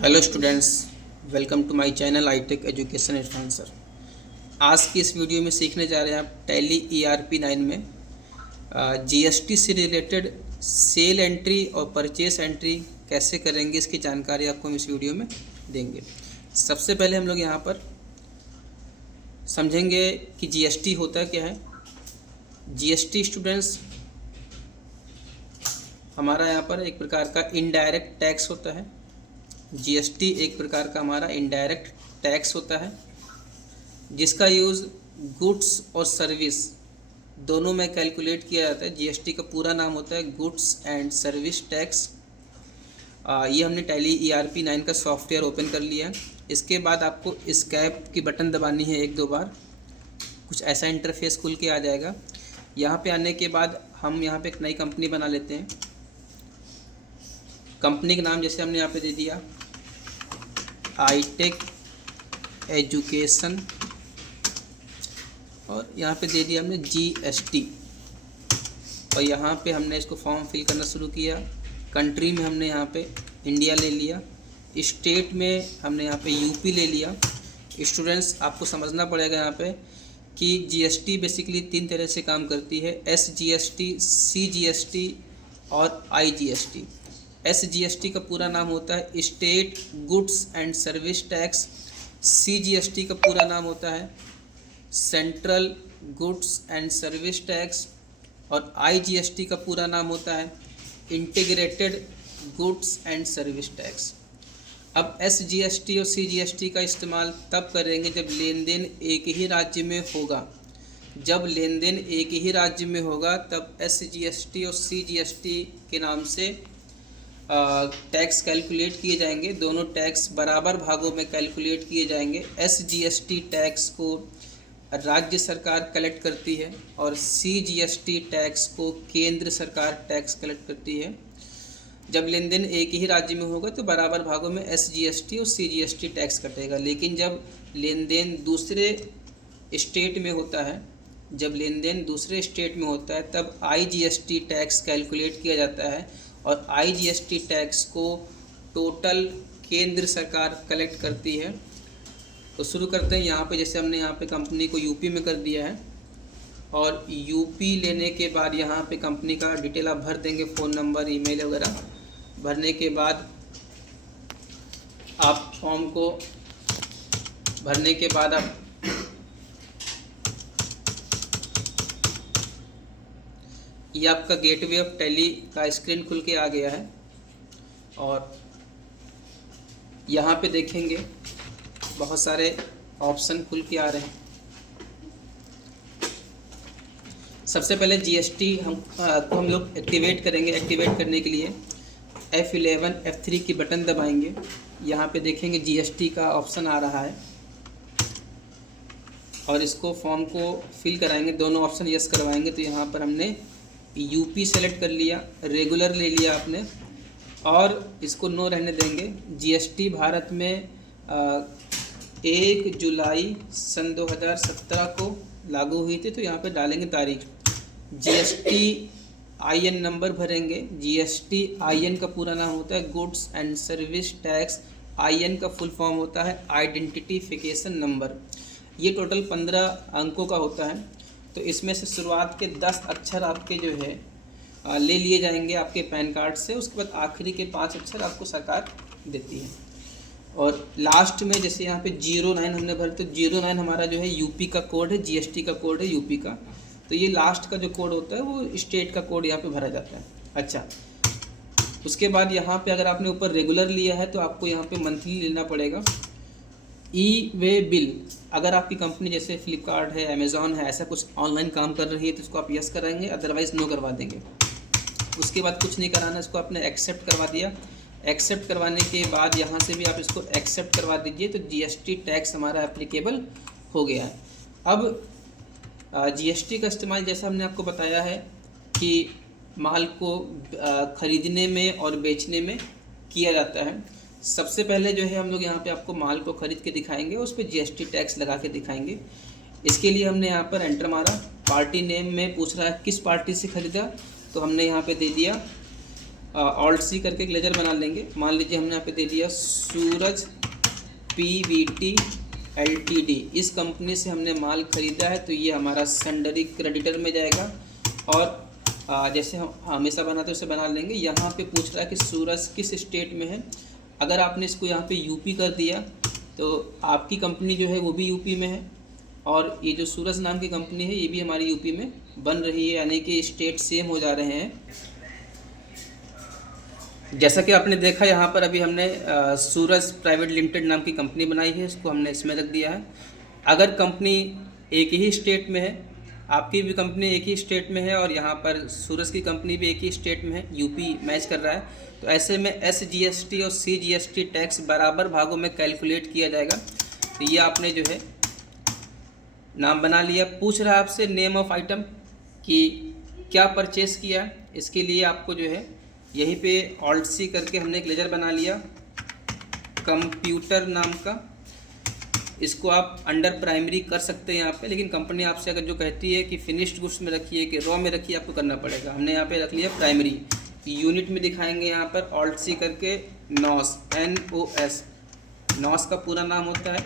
Hello students, welcome to my channel I tech education advancer. आज की इस वीडियो में सीखने जा रहे हैं आप टैली ERP 9 में जीएसटी से रिलेटेड सेल एंट्री और परचेस एंट्री कैसे करेंगे, इसकी जानकारी आपको हम इस वीडियो में देंगे। सबसे पहले हम लोग यहाँ पर समझेंगे कि जीएसटी होता क्या है। जीएसटी स्टूडेंट्स हमारा यहाँ पर एक प्रकार का इनडायरेक्ट टैक्स होता है। जीएसटी एक प्रकार का हमारा इनडायरेक्ट टैक्स होता है जिसका यूज़ गुड्स और सर्विस दोनों में कैलकुलेट किया जाता है। जीएसटी का पूरा नाम होता है गुड्स एंड सर्विस टैक्स। ये हमने टैली ERP 9 का सॉफ्टवेयर ओपन कर लिया है। इसके बाद आपको एस्केप की बटन दबानी है एक दो बार, कुछ ऐसा इंटरफेस खुल के आ जाएगा। यहाँ पे आने के बाद हम यहाँ पे एक नई कंपनी बना लेते हैं। कंपनी का नाम जैसे हमने यहाँ पे दे दिया आई-टेक एजुकेशन और यहाँ पे दे दिया हमने जीएसटी। और यहाँ पे हमने इसको फॉर्म फिल करना शुरू किया। कंट्री में हमने यहाँ पे इंडिया ले लिया, स्टेट में हमने यहाँ पे यूपी ले लिया। स्टूडेंट्स आपको समझना पड़ेगा यहाँ पे कि जीएसटी बेसिकली तीन तरह से काम करती है: SGST, CGST और IGST। SGST का पूरा नाम होता है state goods and service tax. CGST का पूरा नाम होता है central goods and service tax. और IGST का पूरा नाम होता है integrated goods and service tax. अब SGST और CGST का इस्तेमाल तब करेंगे जब लेन देन एक ही राज्य में होगा। जब लेन देन एक ही राज्य में होगा तब SGST और CGST के नाम से टैक्स कैलकुलेट किए जाएंगे। दोनों टैक्स बराबर भागों में कैलकुलेट किए जाएंगे। SGST टैक्स को राज्य सरकार कलेक्ट करती है और CGST टैक्स को केंद्र सरकार टैक्स कलेक्ट करती है। जब लेन देन एक ही राज्य में होगा तो बराबर भागों में SGST और CGST टैक्स कटेगा। लेकिन जब लेन देन दूसरे स्टेट में होता है तब IGST टैक्स कैलकुलेट किया जाता है और IGST टैक्स को टोटल केंद्र सरकार कलेक्ट करती है। तो शुरू करते हैं। यहाँ पे जैसे हमने यहाँ पे कंपनी को यूपी में कर दिया है और यूपी लेने के बाद यहाँ पे कंपनी का डिटेल आप भर देंगे, फ़ोन नंबर, ईमेल वगैरह। भरने के बाद आप फॉर्म को भरने के बाद आप ये आपका गेटवे ऑफ टैली का स्क्रीन खुल के आ गया है और यहाँ पे देखेंगे बहुत सारे ऑप्शन खुल के आ रहे हैं। सबसे पहले जीएसटी हम लोग एक्टिवेट करेंगे। एक्टिवेट करने के लिए F11 F3 की बटन दबाएंगे। यहाँ पे देखेंगे जीएसटी का ऑप्शन आ रहा है और इसको फॉर्म को फिल कराएंगे। दोनों ऑप्शन यस करवाएंगे तो यहाँ पर हमने यूपी सेलेक्ट कर लिया, रेगुलर ले लिया आपने और इसको नो रहने देंगे। जीएसटी भारत में 1 जुलाई सन 2017 को लागू हुई थी, तो यहाँ पे डालेंगे तारीख। जीएसटी IN नंबर भरेंगे। जीएसटी IN का पूरा नाम होता है goods and service tax. IN का फुल फॉर्म होता है आइडेंटिफिकेशन नंबर। ये टोटल 15 अंकों का होता है। तो इसमें से शुरुआत के 10 अक्षर आपके जो है ले लिए जाएंगे आपके पैन कार्ड से। उसके बाद आखिरी के 5 अक्षर आपको सरकार देती है। और लास्ट में जैसे यहाँ पे 09 हमने भर, तो 09 हमारा जो है यूपी का कोड है, जीएसटी का कोड है यूपी का। तो ये लास्ट का जो कोड होता है वो स्टेट का कोड यहाँ पे भरा जाता है। अच्छा, उसके बाद यहाँ पे अगर आपने ऊपर रेगुलर लिया है तो आपको यहाँ पे मंथली लेना पड़ेगा। ई-वे बिल, अगर आपकी कंपनी जैसे फ्लिपकार्ट है, अमेज़ॉन है, ऐसा कुछ ऑनलाइन काम कर रही है तो इसको आप यस कराएंगे, अदरवाइज़ नो करवा देंगे। उसके बाद कुछ नहीं कराना, इसको आपने एक्सेप्ट करवा दिया। एक्सेप्ट करवाने के बाद यहाँ से भी आप इसको एक्सेप्ट करवा दीजिए तो जीएसटी टैक्स हमारा एप्लीकेबल हो गया है। अब जीएसटी का इस्तेमाल जैसा हमने आपको बताया है कि माल को ख़रीदने में और बेचने में किया जाता है। सबसे पहले जो है हम लोग यहाँ पे आपको माल को ख़रीद के दिखाएंगे, उस पर जीएसटी टैक्स लगा के दिखाएंगे। इसके लिए हमने यहाँ पर एंटर मारा। पार्टी नेम में पूछ रहा है किस पार्टी से ख़रीदा, तो हमने यहाँ पे दे दिया ऑल्ट सी करके एक लेजर बना लेंगे। मान लीजिए हमने यहाँ पे दे दिया सूरज PVT LTD, इस कंपनी से हमने माल ख़रीदा है, तो ये हमारा सेंडरी क्रेडिटर में जाएगा। और जैसे हम हमेशा बनाते उसे बना लेंगे। यहाँ पे पूछ रहा है कि सूरज किस स्टेट में है। अगर आपने इसको यहाँ पे यूपी कर दिया तो आपकी कंपनी जो है वो भी यूपी में है, और ये जो सूरज नाम की कंपनी है ये भी हमारी यूपी में बन रही है, यानी कि स्टेट सेम हो जा रहे हैं। जैसा कि आपने देखा यहाँ पर अभी हमने सूरज प्राइवेट लिमिटेड नाम की कंपनी बनाई है, इसको हमने इसमें रख दिया है। अगर कंपनी एक ही स्टेट में है, आपकी भी कंपनी एक ही स्टेट में है और यहाँ पर सूरज की कंपनी भी एक ही स्टेट में है, यूपी मैच कर रहा है, तो ऐसे में SGST और CGST टैक्स बराबर भागों में कैलकुलेट किया जाएगा। तो ये आपने जो है नाम बना लिया। पूछ रहा है आपसे नेम ऑफ आइटम कि क्या परचेस किया है, इसके लिए आपको जो है यहीं पे ऑल्ट सी करके हमने एक लेजर बना लिया कंप्यूटर नाम का। इसको आप अंडर प्राइमरी कर सकते हैं यहाँ पे, लेकिन कंपनी आपसे अगर जो कहती है कि फिनिश्ड गुड्स में रखिए कि रॉ में रखिए, आपको करना पड़ेगा। हमने यहाँ पे रख लिया प्राइमरी। यूनिट में दिखाएंगे यहाँ पर ऑल्ट सी करके नॉस, NOS, नॉस का पूरा नाम होता है।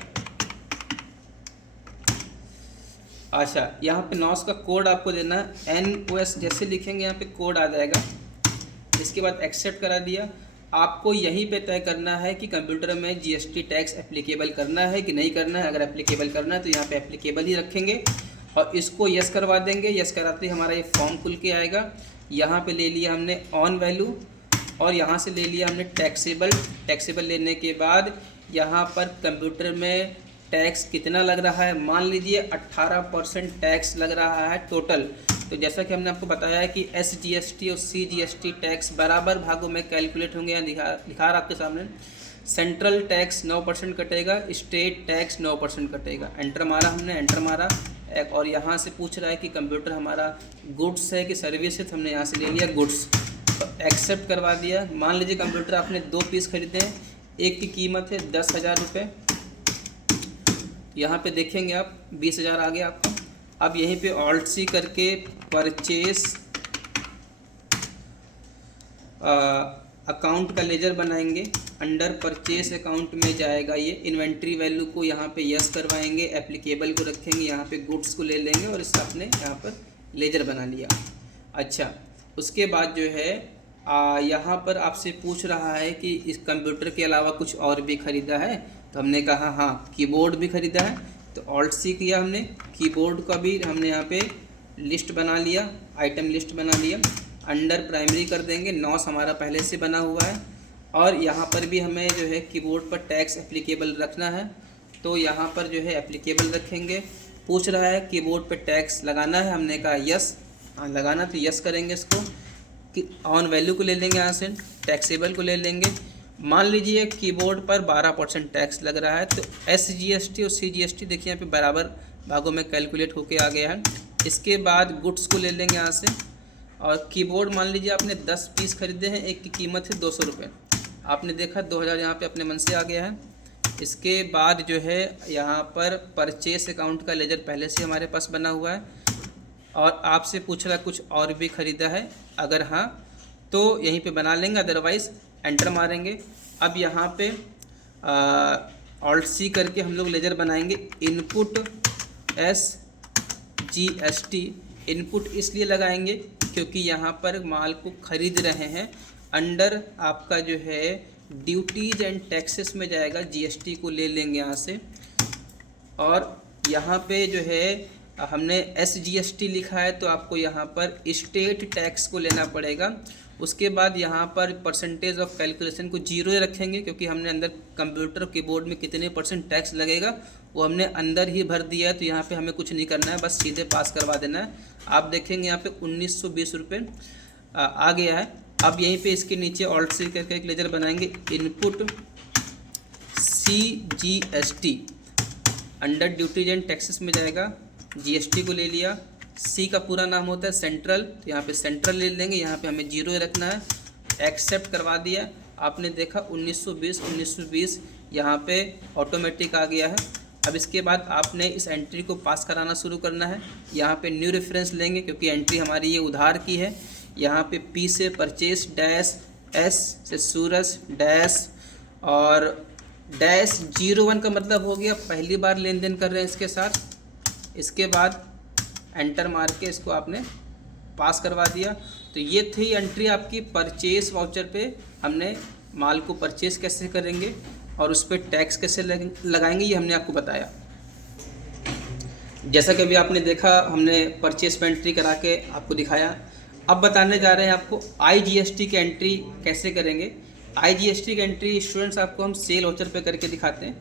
अच्छा, यहाँ पे नॉस का कोड आपको देना है NOS, जैसे लिखेंगे यहाँ पे कोड आ जाएगा। इसके बाद एक्सेप्ट करा दिया। आपको यहीं पे तय करना है कि कंप्यूटर में GST टैक्स एप्लीकेबल करना है कि नहीं करना है। अगर एप्लीकेबल करना है तो यहाँ पे एप्लीकेबल ही रखेंगे और इसको यस करवा देंगे। यस कराते ही हमारा ये फॉर्म खुल के आएगा। यहाँ पे ले लिया हमने ऑन वैल्यू और यहाँ से ले लिया हमने टैक्सेबल। टैक्सेबल लेने के बाद यहाँ पर कंप्यूटर में टैक्स कितना लग रहा है, मान लीजिए 18% टैक्स लग रहा है टोटल। तो जैसा कि हमने आपको बताया है कि SGST और CGST टैक्स बराबर भागों में कैलकुलेट होंगे। यहाँ दिखा रहा आपके सामने। सेंट्रल टैक्स 9% कटेगा, स्टेट टैक्स 9% कटेगा। एंटर मारा हमने, एंटर मारा और यहाँ से पूछ रहा है कि कंप्यूटर हमारा गुड्स है कि सर्विस है, तो हमने यहाँ से ले लिया गुड्स, तो एक्सेप्ट करवा दिया। मान लीजिए कंप्यूटर आपने 2 पीस खरीदे हैं, एक की कीमत है 10,000 रुपये। यहाँ पे देखेंगे आप 20,000 आ गया आपका। अब यहीं पे ऑल्ट सी करके परचेस अकाउंट का लेजर बनाएंगे। अंडर परचेस अकाउंट में जाएगा ये। इन्वेंट्री वैल्यू को यहाँ पे यस करवाएंगे, एप्लीकेबल को रखेंगे, यहाँ पे गुड्स को ले लेंगे और इसका आपने यहाँ पर लेजर बना लिया। अच्छा, उसके बाद जो है यहाँ पर आपसे पूछ रहा है कि इस कंप्यूटर के अलावा कुछ और भी ख़रीदा है, तो हमने कहा हाँ कीबोर्ड भी ख़रीदा है, तो ऑल्ट सी किया हमने। कीबोर्ड का भी हमने यहाँ पे लिस्ट बना लिया, आइटम लिस्ट बना लिया। अंडर प्राइमरी कर देंगे, नॉस हमारा पहले से बना हुआ है और यहाँ पर भी हमें जो है कीबोर्ड पर टैक्स एप्लीकेबल रखना है, तो यहाँ पर जो है एप्लीकेबल रखेंगे। पूछ रहा है कीबोर्ड पर टैक्स लगाना है, हमने कहा यस, हाँ लगाना, तो यस करेंगे इसको। कि ऑन वैल्यू को ले लेंगे, यहाँ से टैक्सेबल को ले लेंगे। मान लीजिए कीबोर्ड पर 12% टैक्स लग रहा है, तो SGST और CGST देखिए यहाँ पे बराबर भागों में कैलकुलेट होके आ गया है। इसके बाद गुड्स को ले लेंगे यहाँ से, और कीबोर्ड मान लीजिए आपने 10 पीस खरीदे हैं, एक की कीमत है 200 रुपये। आपने देखा 2000 यहाँ पे अपने मन से आ गया है। इसके बाद जो है यहाँ पर परचेस अकाउंट का लेजर पहले से हमारे पास बना हुआ है और आपसे पूछ रहा कुछ और भी ख़रीदा है, अगर हाँ तो यहीं पे बना लेंगे, अदरवाइज़ एंटर मारेंगे। अब यहाँ पे ऑल्ट सी करके हम लोग लेजर बनाएंगे इनपुट SGST। इनपुट इसलिए लगाएंगे क्योंकि यहाँ पर माल को ख़रीद रहे हैं। अंडर आपका जो है ड्यूटीज़ एंड टैक्सेस में जाएगा, GST को ले लेंगे यहाँ से, और यहाँ पे जो है हमने SGST लिखा है तो आपको यहाँ पर स्टेट टैक्स को लेना पड़ेगा। उसके बाद यहाँ पर परसेंटेज ऑफ कैलकुलेशन को 0 रखेंगे, क्योंकि हमने अंदर कंप्यूटर कीबोर्ड में कितने % टैक्स लगेगा वो हमने अंदर ही भर दिया है, तो यहाँ पे हमें कुछ नहीं करना है, बस सीधे पास करवा देना है। आप देखेंगे यहाँ पे 1920 रुपये आ गया है। अब यहीं पे इसके नीचे ऑल्ट सी करके एक लेजर बनाएंगे input CGST। Under duties and taxes में जाएगा, GST को ले लिया। सी का पूरा नाम होता है सेंट्रल, तो यहाँ पे सेंट्रल ले लेंगे, यहाँ पे हमें 0 रखना है। एक्सेप्ट करवा दिया। आपने देखा 1920 यहाँ पे ऑटोमेटिक आ गया है। अब इसके बाद आपने इस एंट्री को पास कराना शुरू करना है। यहाँ पे न्यू रेफरेंस लेंगे क्योंकि एंट्री हमारी ये उधार की है। यहाँ पे P से परचेस डैश एस से सूरज डैश और डैश 01 का मतलब हो गया पहली बार लेन देन कर रहे हैं इसके साथ। इसके बाद एंटर मार के इसको आपने पास करवा दिया। तो ये थी एंट्री आपकी परचेस वाउचर पे। हमने माल को परचेस कैसे करेंगे और उस पर टैक्स कैसे लगाएंगे ये हमने आपको बताया। जैसा कि अभी आपने देखा हमने परचेस पे एंट्री करा के आपको दिखाया। अब बताने जा रहे हैं आपको IGST की एंट्री कैसे करेंगे। IGST की एंट्री स्टूडेंट्स आपको हम सेल वाउचर पे करके दिखाते हैं।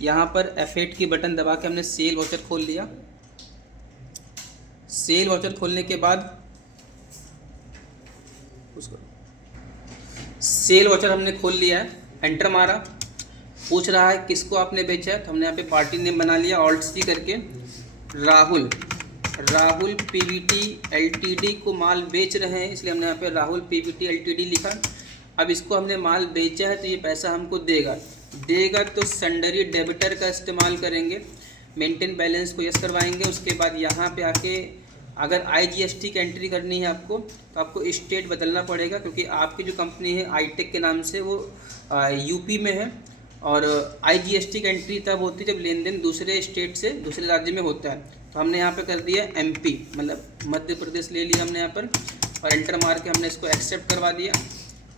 यहाँ पर F8 की बटन दबा के हमने सेल वाउचर खोल लिया। सेल वाउचर खोलने के बाद उसको सेल वाउचर हमने खोल लिया है, एंटर मारा। पूछ रहा है किसको आपने बेचा है, तो हमने यहाँ पे पार्टी नेम बना लिया Alt+C करके। राहुल PVT LTD को माल बेच रहे हैं, इसलिए हमने यहाँ पे राहुल PVT LTD लिखा। अब इसको हमने माल बेचा है तो ये पैसा हमको देगा तो सन्डरी डेबिटर का इस्तेमाल करेंगे। मेंटेन बैलेंस को यस करवाएंगे। उसके बाद यहाँ पे आके अगर IGST की एंट्री करनी है आपको तो आपको स्टेट बदलना पड़ेगा, क्योंकि आपकी जो कंपनी है आईटेक के नाम से वो यूपी में है। और IGST की एंट्री तब होती है जब लेन देन दूसरे स्टेट से दूसरे राज्य में होता है। तो हमने यहाँ पे कर दिया MP मतलब मध्य प्रदेश ले लिया हमने यहाँ पर, और एंटर मार के हमने इसको एक्सेप्ट करवा दिया।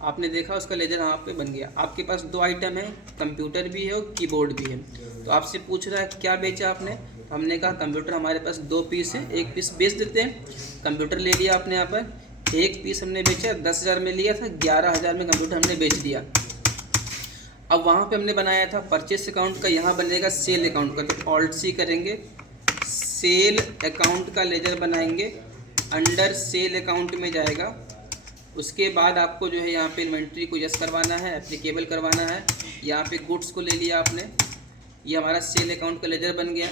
आपने देखा उसका लेजर यहाँ पे बन गया। आपके पास 2 आइटम है, कंप्यूटर भी है और कीबोर्ड भी है। तो आपसे पूछ रहा है क्या बेचा आपने, तो हमने कहा कंप्यूटर हमारे पास 2 पीस है, 1 पीस बेच देते हैं। कंप्यूटर ले लिया आपने यहाँ पर, 1 पीस हमने बेचा, 10,000 में लिया था, 11,000 में कंप्यूटर हमने बेच दिया। अब वहाँ पे हमने बनाया था परचेस अकाउंट का, यहाँ बनेगा सेल अकाउंट का। तो Alt+C करेंगे, सेल अकाउंट का लेजर बनाएंगे, अंडर सेल अकाउंट में जाएगा। उसके बाद आपको जो है यहाँ पे इन्वेंट्री को यस करवाना है, एप्लीकेबल करवाना है। यहाँ पे गुड्स को ले लिया आपने, ये हमारा सेल अकाउंट का लेजर बन गया।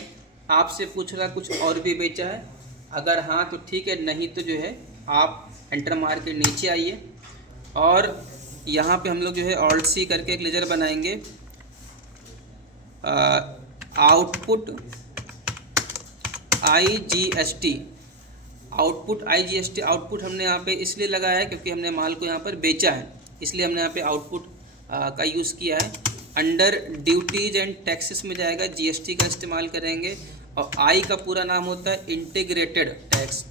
आपसे पूछ रहा कुछ और भी बेचा है, अगर हाँ तो ठीक है, नहीं तो जो है आप एंटर मार के नीचे आइए। और यहाँ पे हम लोग जो है Alt+C करके एक लेजर बनाएंगे, आउटपुट IGST। आउटपुट हमने यहाँ पे इसलिए लगाया है क्योंकि हमने माल को यहाँ पर बेचा है, इसलिए हमने यहाँ पे आउटपुट का यूज़ किया है। अंडर ड्यूटीज एंड टैक्सेस में जाएगा, GST का इस्तेमाल करेंगे। और I का पूरा नाम होता है इंटीग्रेटेड टैक्स,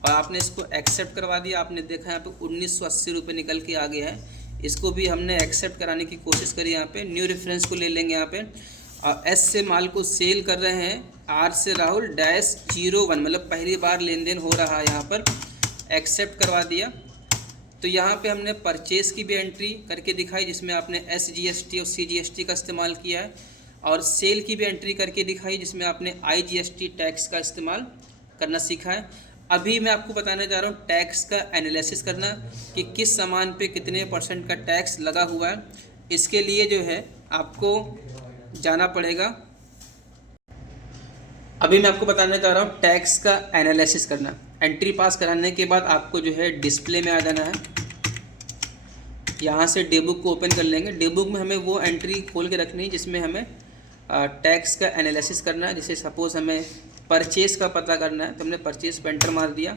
और आपने इसको एक्सेप्ट करवा दिया। आपने देखा यहाँ पे 1980 रुपये निकल के आ गया है। इसको भी हमने एक्सेप्ट कराने की कोशिश करी। यहाँ पे न्यू रेफरेंस को ले लेंगे यहाँ पे, और S से माल को सेल कर रहे हैं, R से राहुल डैश 01 मतलब पहली बार लेन देन हो रहा है, यहाँ पर एक्सेप्ट करवा दिया। तो यहाँ पे हमने परचेस की भी एंट्री करके दिखाई, जिसमें आपने SGST और CGST का इस्तेमाल किया है, और सेल की भी एंट्री करके दिखाई जिसमें आपने IGST टैक्स का इस्तेमाल करना सीखा है। अभी मैं आपको बताने जा रहा हूँ टैक्स का एनालिसिस करना, कि किस सामान पे कितने % का टैक्स लगा हुआ है। इसके लिए जो है आपको जाना पड़ेगा। अभी मैं आपको बताने जा रहा हूँ टैक्स का एनालिसिस करना। एंट्री पास कराने के बाद आपको जो है डिस्प्ले में आ जाना है। यहाँ से डेबुक को ओपन कर लेंगे। डेबुक में हमें वो एंट्री खोल के रखनी है जिसमें हमें टैक्स का एनालिसिस करना है। जैसे सपोज़ हमें परचेस का पता करना है, तो हमने परचेस पे एंटर मार दिया,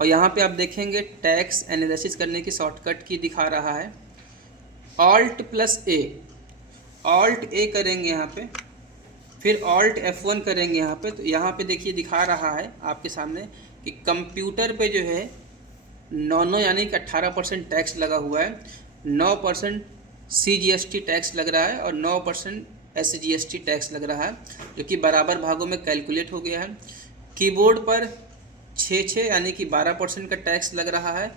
और यहाँ पे आप देखेंगे टैक्स एनालिसिस करने की शॉर्टकट की दिखा रहा है Alt+A। Alt+A करेंगे यहाँ पे, फिर Alt+F1 करेंगे यहाँ पे। तो यहाँ पे देखिए दिखा रहा है आपके सामने कि कंप्यूटर पे जो है 9 यानी कि 18% टैक्स लगा हुआ है, 9% CGST टैक्स लग रहा है और 9% SGST टैक्स लग रहा है, जो कि बराबर भागों में कैलकुलेट हो गया है। कीबोर्ड पर 6 यानी कि 12% का टैक्स लग रहा है,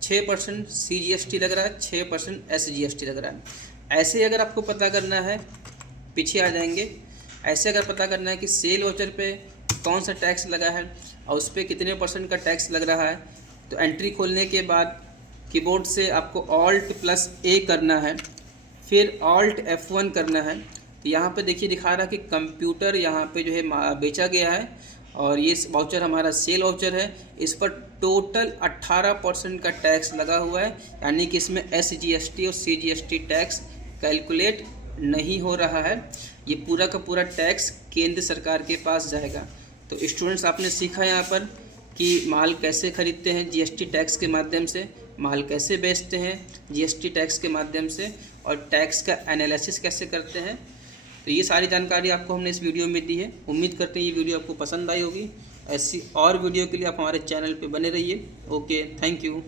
6% CGST लग रहा है, 6% SGST लग रहा है। ऐसे अगर आपको पता करना है, पीछे आ जाएंगे, ऐसे अगर पता करना है कि सेल वाउचर पे कौन सा टैक्स लगा है और उस पर कितने % का टैक्स लग रहा है, तो एंट्री खोलने के बाद कीबोर्ड से आपको Alt+A करना है, फिर Alt+F1 करना है। तो यहाँ पे देखिए दिखा रहा है कि कंप्यूटर यहाँ पे जो है बेचा गया है, और ये वाउचर हमारा सेल वाउचर है। इस पर टोटल 18% का टैक्स लगा हुआ है, यानी कि इसमें SGST और CGST टैक्स कैलकुलेट नहीं हो रहा है। ये पूरा का पूरा टैक्स केंद्र सरकार के पास जाएगा। तो स्टूडेंट्स आपने सीखा यहाँ पर कि माल कैसे खरीदते हैं GST टैक्स के माध्यम से, माल कैसे बेचते हैं जीएसटी टैक्स के माध्यम से, और टैक्स का एनालिसिस कैसे करते हैं। तो ये सारी जानकारी आपको हमने इस वीडियो में दी है। उम्मीद करते हैं ये वीडियो आपको पसंद आई होगी। ऐसी और वीडियो के लिए आप हमारे चैनल पे बने रहिए। Okay, thank you.